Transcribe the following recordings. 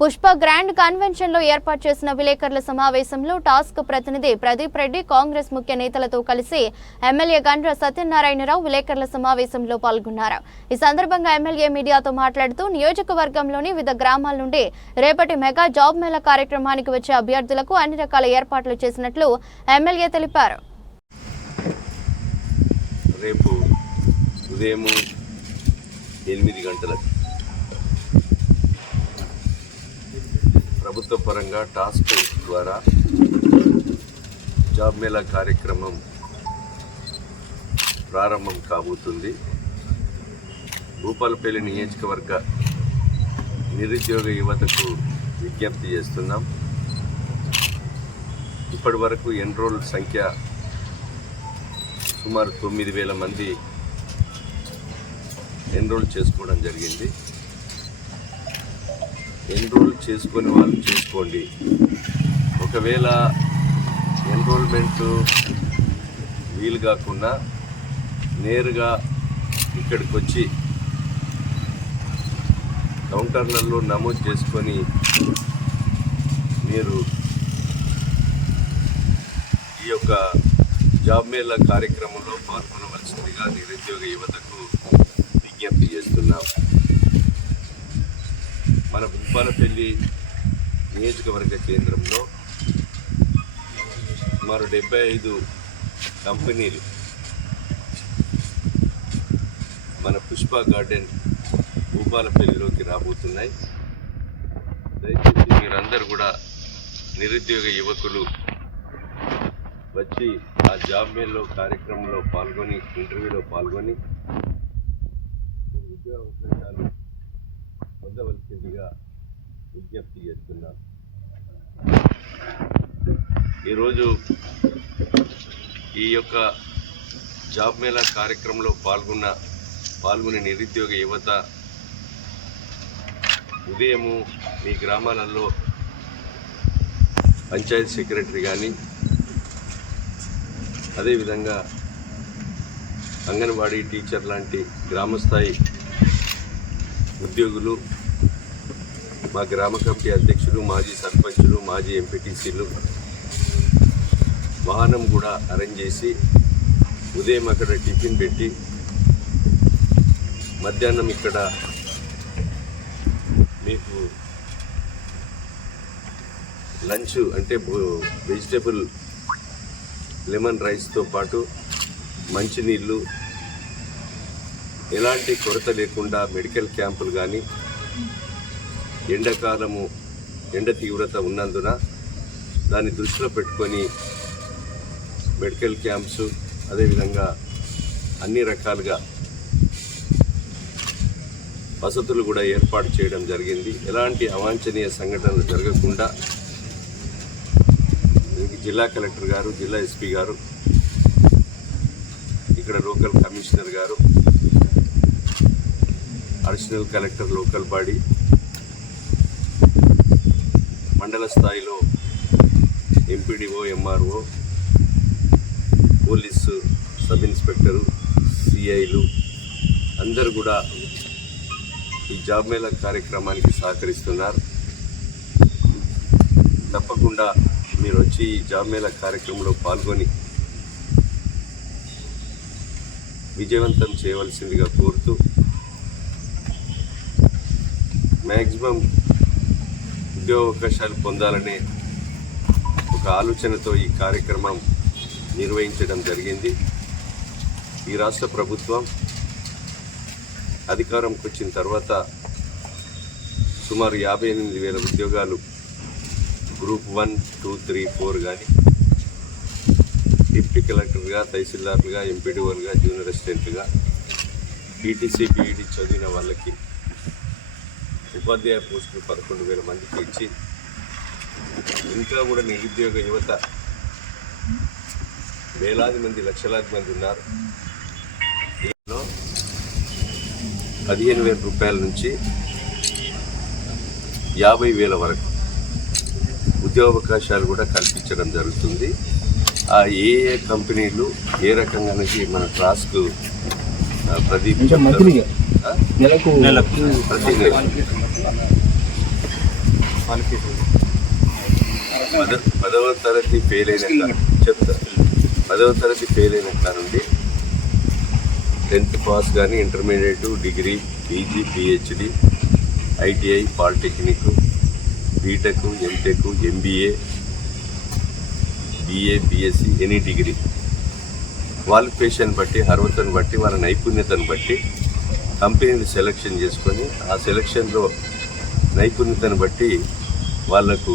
Pushpa grand convention లో ఏర్పాటు చేసిన విలేకరుల సమావేశంలో టాస్క్ ప్రతినిధి ప్రదీప్ రెడ్డి కాంగ్రెస్ ముఖ్య నేతలతో కలిసి ఎమ్మెల్యే గండ్ర సత్యనారాయణరావు విలేకరుల సమావేశంలో పాల్గొన్నారు. ఈ సందర్భంగా ఎమ్మెల్యే మీడియాతో మాట్లాడుతూ నియోజకవర్గంలోని వివిధ గ్రామాల నుండి రేపటి మెగా జాబ్ మేళా కార్యక్రమానికి వచ్చే అభ్యర్థులకు అన్ని రకాల ఏర్పాట్లు చేసినట్లు ఎమ్మెల్యే తెలిపారు. రేపు ఉదయం 8 గంటలకు ప్రభుత్వ పరంగా టాస్క్ ద్వారా జాబ్ మేళా కార్యక్రమం ప్రారంభం కాబోతుంది. భూపాలపల్లి నియోజకవర్గ నిరుద్యోగ యువతకు విజ్ఞప్తి చేస్తున్నాం. ఇప్పటి వరకు ఎన్రోల్ సంఖ్య సుమారు 9,000 మంది ఎన్రోల్ చేసుకోవడం జరిగింది. ఎన్రోల్ చేసుకొని వాళ్ళు చేసుకోండి. ఒకవేళ ఎన్రోల్మెంట్ వీలు కాకుండా నేరుగా ఇక్కడికి వచ్చి కౌంటర్లలో నమోదు చేసుకొని మీరు ఈ యొక్క జాబ్ మేళా కార్యక్రమంలో పాల్గొనవలసిందిగా నిరుద్యోగ యువతకు విజ్ఞప్తి చేస్తున్నాం. మన భూపాలపల్లి నియోజకవర్గ కేంద్రంలో సుమారు 75 కంపెనీలు మన పుష్ప గార్డెన్ భూపాలపల్లిలోకి రాబోతున్నాయి. దయచేసి మీరందరూ కూడా నిరుద్యోగ యువకులు వచ్చి ఆ జాబ్ మేళా కార్యక్రమంలో పాల్గొని ఇంటర్వ్యూలో పాల్గొని ఉద్యోగ అవకాశాలు పొందవలసిందిగా విజ్ఞప్తి చేస్తున్నాం. ఈరోజు ఈ యొక్క జాబ్ మేళా కార్యక్రమంలో పాల్గొనే నిరుద్యోగ యువత ఉదయము మీ గ్రామాలలో పంచాయతీ సెక్రటరీ కానీ అదేవిధంగా అంగన్వాడీ టీచర్ లాంటి గ్రామస్థాయి ఉద్యోగులు, మా గ్రామ కమిటీ అధ్యక్షులు, మాజీ సర్పంచులు, మాజీ ఎంపీటీసీలు వాహనం కూడా అరేంజ్ చేసి ఉదయం అక్కడ టిఫిన్ పెట్టి మధ్యాహ్నం ఇక్కడ మీకు లంచ్ అంటే వెజిటేబుల్ లెమన్ రైస్తో పాటు మంచినీళ్ళు, ఎలాంటి కొరత లేకుండా మెడికల్ క్యాంపులు కానీ, ఎండాకాలము ఎండ తీవ్రత ఉన్నందున దాన్ని దృష్టిలో పెట్టుకొని మెడికల్ క్యాంప్స్ అదేవిధంగా అన్ని రకాలుగా వసతులు కూడా ఏర్పాటు చేయడం జరిగింది. ఎలాంటి అవాంఛనీయ సంఘటనలు జరగకుండా జిల్లా కలెక్టర్ గారు, జిల్లా ఎస్పీ గారు, ఇక్కడ లోకల్ కమిషనర్ గారు, అడిషనల్ కలెక్టర్ లోకల్ బాడీ, మండల స్థాయిలో MPDO, MRO, police sub inspector, సిఐలు అందరూ కూడా ఈ జాబ్ మేళా కార్యక్రమానికి సహకరిస్తున్నారు. తప్పకుండా మీరు వచ్చి ఈ జాబ్ మేళా కార్యక్రమంలో పాల్గొని విజయవంతం చేయవలసిందిగా కోరుతూ మ్యాక్సిమం ఉద్యోగ అవకాశాలు పొందాలనే ఒక ఆలోచనతో ఈ కార్యక్రమం నిర్వహించడం జరిగింది. ఈ రాష్ట్ర ప్రభుత్వం అధికారంకి వచ్చిన తర్వాత సుమారు 58,000 ఉద్యోగాలు గ్రూప్ 1, 2, 3, 4 కానీ డిప్యూటీ కలెక్టర్గా, తహసీల్దార్లుగా, ఎంపీడీఓలుగా, జూనియర్ అసిస్టెంట్లుగా, పీటీసీ, పీఈడీ చదివిన వాళ్ళకి ఉపాధ్యాయ పోస్టులు 11,000 మందికి ఇచ్చి ఇంకా కూడా నిరుద్యోగ యువత వేలాది మంది, లక్షలాది మంది ఉన్నారు. ఇందులో 15,000 రూపాయల నుంచి 50,000 వరకు ఉద్యోగావకాశాలు కూడా కల్పించడం జరుగుతుంది. ఆ ఏ కంపెనీలు ఏ రకంగా అనేది మన టాస్క్ ప్రదీప్ ప్రతి పదవ తరగతి ఫెయిల్ అయిన చెప్తా 10వ తరగతి ఫెయిల్ అయిన కానుండి 10th పాస్ కానీ intermediate, degree, PG, PhD, ITI, polytechnic, BTech, MTech, MBA, BA, BSc, any degree qualification బట్టి, అర్హతను బట్టి, వాళ్ళ నైపుణ్యతను బట్టి కంపెనీలు సెలెక్షన్ చేసుకొని ఆ సెలక్షన్లో నైపుణ్యతను బట్టి వాళ్లకు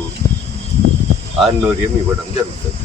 ఆనిలోర్యం ఇవ్వడం జరుగుతుంది.